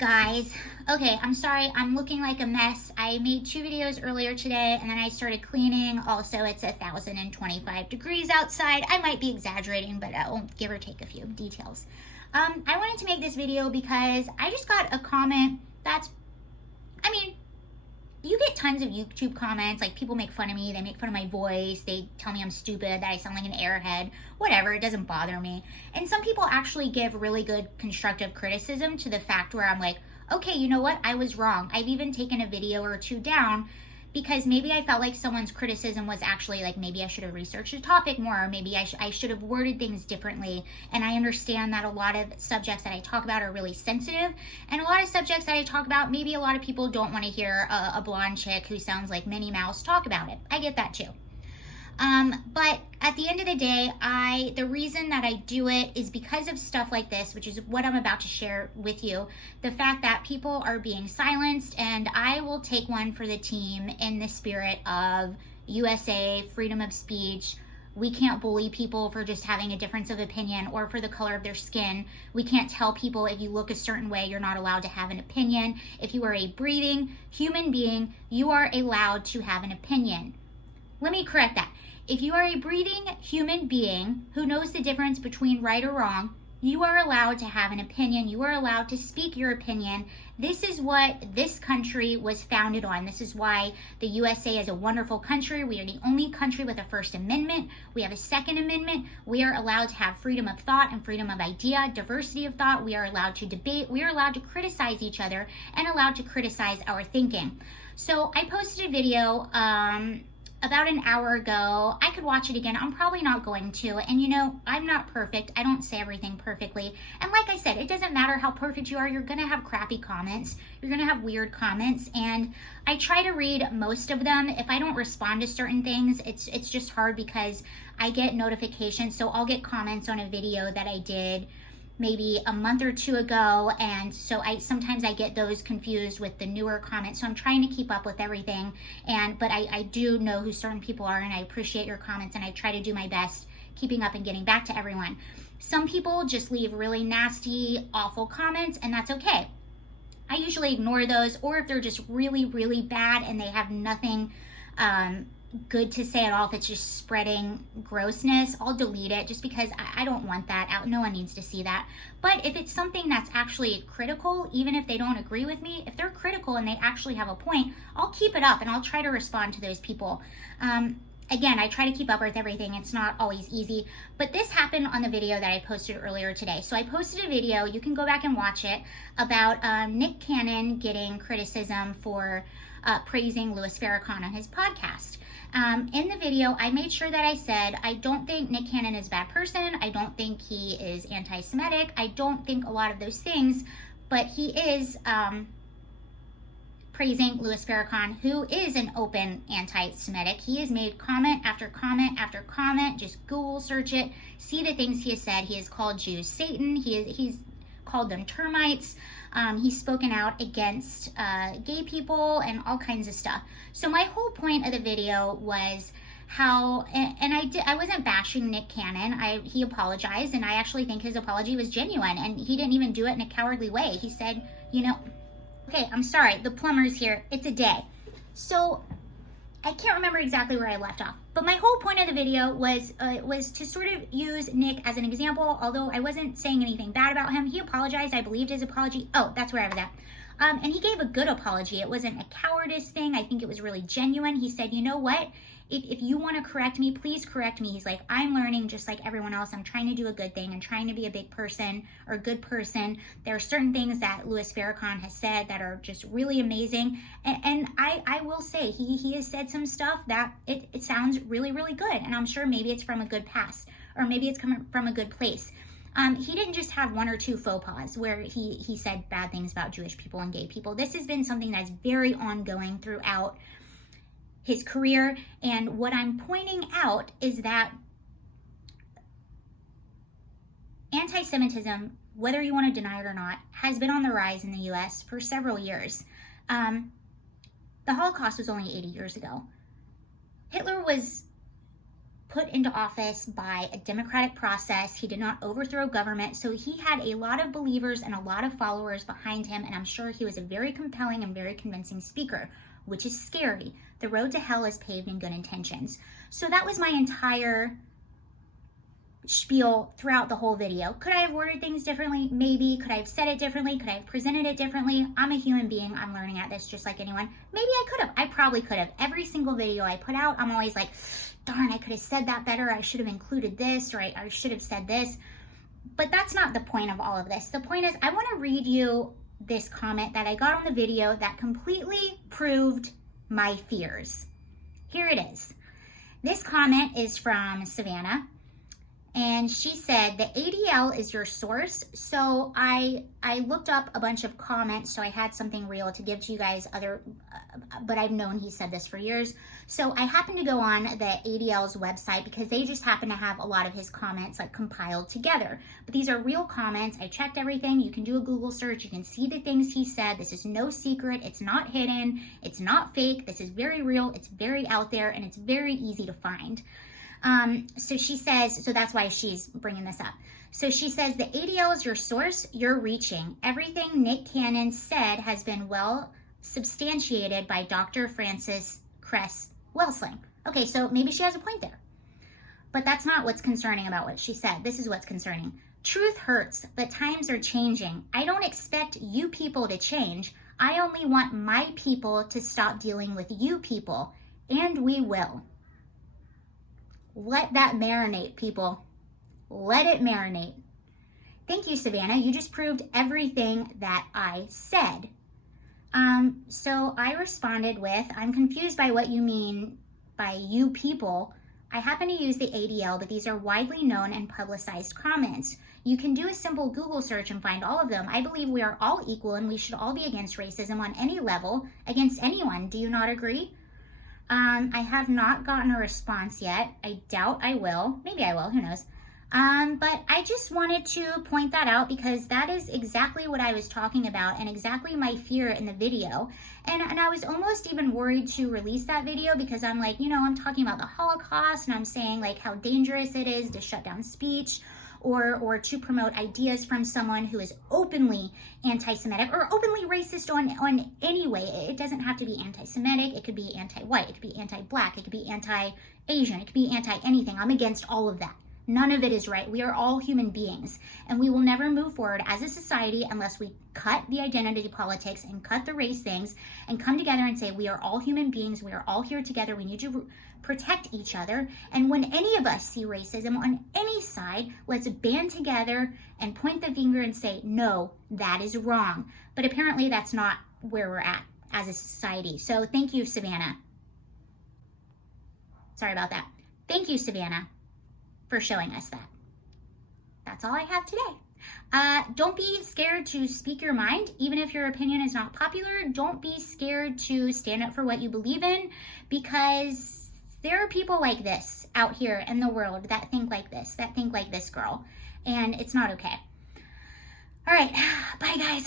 guys? Okay, I'm sorry, I'm looking like a mess. I made 2 videos earlier today and then I started cleaning. Also, it's 1,025 degrees outside. I might be exaggerating, but I'll give or take a few details. I wanted to make this video because I just got a comment that's, you get tons of YouTube comments, like people make fun of me, they make fun of my voice, they tell me I'm stupid, that I sound like an airhead, whatever, it doesn't bother me. And some people actually give really good constructive criticism to the fact where I'm like, okay, you know what, I was wrong. I've even taken a video or 2 down because maybe I felt like someone's criticism was actually like, maybe I should have researched the topic more, or maybe I should have worded things differently. And I understand that a lot of subjects that I talk about are really sensitive, and a lot of subjects that I talk about, maybe a lot of people don't want to hear a blonde chick who sounds like Minnie Mouse talk about it. I get that too. But at the end of the day, the reason that I do it is because of stuff like this, which is what I'm about to share with you. The fact that people are being silenced, and I will take one for the team in the spirit of USA, freedom of speech. We can't bully people for just having a difference of opinion or for the color of their skin. We can't tell people if you look a certain way, you're not allowed to have an opinion. If you are a breathing human being, you are allowed to have an opinion. Let me correct that. If you are a breathing human being who knows the difference between right or wrong, you are allowed to have an opinion. You are allowed to speak your opinion. This is what this country was founded on. This is why the USA is a wonderful country. We are the only country with a First Amendment. We have a Second Amendment. We are allowed to have freedom of thought and freedom of idea, diversity of thought. We are allowed to debate. We are allowed to criticize each other and allowed to criticize our thinking. So I posted a video about an hour ago. I could watch it again. I'm probably not going to. And you know, I'm not perfect. I don't say everything perfectly. And like I said, it doesn't matter how perfect you are. You're going to have crappy comments. You're going to have weird comments. And I try to read most of them. If I don't respond to certain things, it's just hard because I get notifications. So I'll get comments on a video that I did maybe a month or 2 ago, and so sometimes I get those confused with the newer comments. So I'm trying to keep up with everything, but I do know who certain people are, and I appreciate your comments, and I try to do my best keeping up and getting back to everyone. Some people just leave really nasty, awful comments, and that's okay. I usually ignore those, or if they're just really, really bad and they have nothing good to say at all, if it's just spreading grossness, I'll delete it just because I don't want that out. No one needs to see that. But if it's something that's actually critical, even if they don't agree with me, if they're critical and they actually have a point, I'll keep it up and I'll try to respond to those people. Again, I try to keep up with everything. It's not always easy, but this happened on the video that I posted earlier today. So I posted a video, you can go back and watch it, about Nick Cannon getting criticism for praising Louis Farrakhan on his podcast. In the video, I made sure that I said, I don't think Nick Cannon is a bad person. I don't think he is anti-Semitic. I don't think a lot of those things, but he is praising Louis Farrakhan, who is an open anti-Semitic. He has made comment after comment after comment. Just Google search it. See the things he has said. He has called Jews Satan. He's called them termites. He's spoken out against gay people and all kinds of stuff. So my whole point of the video was how, and I wasn't bashing Nick Cannon. He apologized, and I actually think his apology was genuine, and he didn't even do it in a cowardly way. He said, you know, okay, I'm sorry, the plumber's here. It's a day. So I can't remember exactly where I left off, but my whole point of the video was to sort of use Nick as an example. Although I wasn't saying anything bad about him, he apologized. I believed his apology. Oh, that's where I was at. And he gave a good apology. It wasn't a cowardice thing. I think it was really genuine. He said, you know what? If you want to correct me, please correct me. He's like, I'm learning just like everyone else. I'm trying to do a good thing and trying to be a big person or a good person. There are certain things that Louis Farrakhan has said that are just really amazing. And I will say, he has said some stuff that it sounds really, really good. And I'm sure maybe it's from a good past, or maybe it's coming from a good place. He didn't just have 1 or 2 faux pas where he said bad things about Jewish people and gay people. This has been something that's very ongoing throughout his career. And what I'm pointing out is that anti-Semitism, whether you want to deny it or not, has been on the rise in the US for several years. The Holocaust was only 80 years ago. Hitler was put into office by a democratic process. He did not overthrow government. So he had a lot of believers and a lot of followers behind him. And I'm sure he was a very compelling and very convincing speaker, which is scary. The road to hell is paved in good intentions. So that was my entire spiel throughout the whole video. Could I have worded things differently? Maybe. Could I have said it differently? Could I have presented it differently? I'm a human being. I'm learning at this just like anyone. Maybe I could have. I probably could have. Every single video I put out, I'm always like, darn, I could have said that better. I should have included this, or I should have said this. But that's not the point of all of this. The point is, I want to read you this comment that I got on the video that completely proved my fears. Here it is. This comment is from Savannah. And she said, the ADL is your source. So I looked up a bunch of comments, so I had something real to give to you guys, but I've known he said this for years. So I happened to go on the ADL's website because they just happen to have a lot of his comments like compiled together. But these are real comments. I checked everything. You can do a Google search. You can see the things he said. This is no secret. It's not hidden. It's not fake. This is very real. It's very out there, and it's very easy to find. So she says, so that's why she's bringing this up. So she says, the ADL is your source, you're reaching. Everything Nick Cannon said has been well substantiated by Dr. Frances Cress Welsing. Okay, so maybe she has a point there. But that's not what's concerning about what she said. This is what's concerning. Truth hurts, but times are changing. I don't expect you people to change. I only want my people to stop dealing with you people, and we will. Let that marinate, people. Let it marinate. Thank you, Savannah. You just proved everything that I said. So I responded with, I'm confused by what you mean by you people. I happen to use the ADL, but these are widely known and publicized comments. You can do a simple Google search and find all of them. I believe we are all equal and we should all be against racism on any level, against anyone. Do you not agree? I have not gotten a response yet. I doubt I will. Maybe I will, who knows. But I just wanted to point that out because that is exactly what I was talking about and exactly my fear in the video. And I was almost even worried to release that video because I'm like, I'm talking about the Holocaust and I'm saying like how dangerous it is to shut down speech or to promote ideas from someone who is openly anti-Semitic or openly racist on any way. It doesn't have to be anti-Semitic. It could be anti-white. It could be anti-black. It could be anti-Asian. It could be anti-anything. I'm against all of that. None of it is right. We are all human beings, and we will never move forward as a society unless we cut the identity politics and cut the race things and come together and say we are all human beings. We are all here together. We need to protect each other. And when any of us see racism on any side, let's band together and point the finger and say, no, that is wrong. But apparently that's not where we're at as a society. So thank you, Savannah. Sorry about that. Thank you, Savannah, for showing us that. That's all I have today. Don't be scared to speak your mind, even if your opinion is not popular. Don't be scared to stand up for what you believe in, because there are people like this out here in the world that think like this girl, and it's not okay. All right, bye guys.